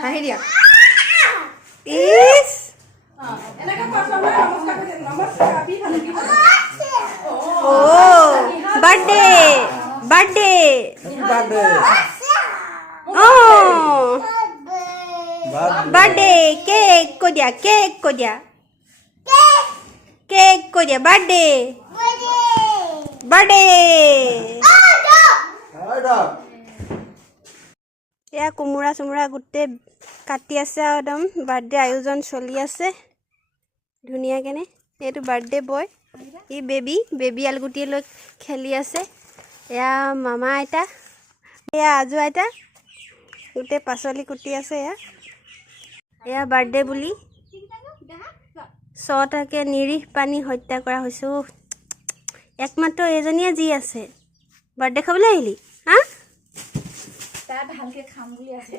হাঁহি দিয়া ইছ birthday birthday birthday cake কৈ দিয়া কেক কৈ দিয়া বাৰ্থডে বাৰ্থডে এয়া কোমোৰা চোমোৰা গোটেই কাটি আছে আৰু একদম বাৰ্থডে আয়োজন চলি আছে ধুনীয়াকেনে এইটো বাৰ্থডে বয় ই বেবী আলগুটিয়ে লৈ খেলি আছে এয়া মামা আইতা এয়া আজু আইতা গোটেই পাচলি কুটি আছে এয়া বাৰ্থডে বুলি 6টাকে নিৰীহ পানী হত্যা কৰা হৈছে একমাত্ৰ এজনীয়ে যি আছে বাৰ্থডে খাবলৈ আহিলি হা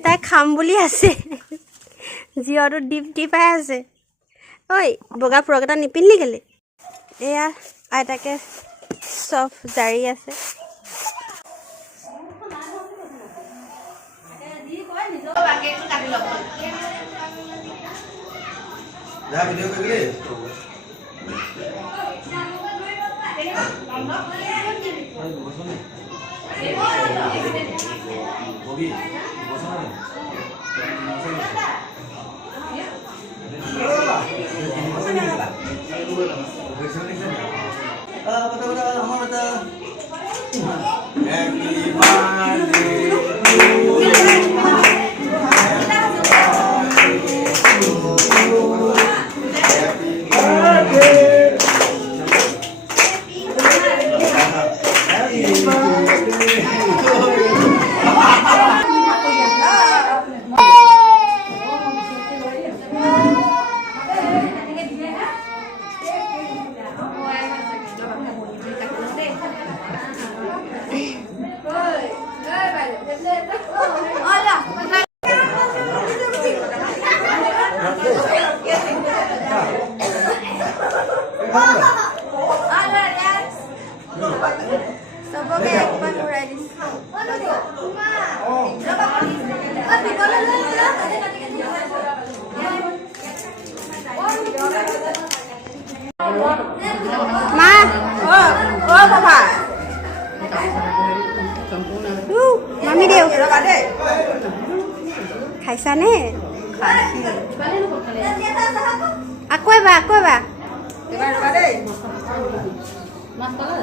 তাই খাম বুলি আছে জীয়টো ডিপটি পাই আছে ঐ বগা ফ্ৰক এটা নিপিন্ধিলি কেলে এয়া আইতাকে চব জাৰি আছে सबके एक बार उड़ाई दिस माँ ओ बाबा मामी देव खाइसा ने আকৌ এবাৰ এবাৰ দেই মাছ পালা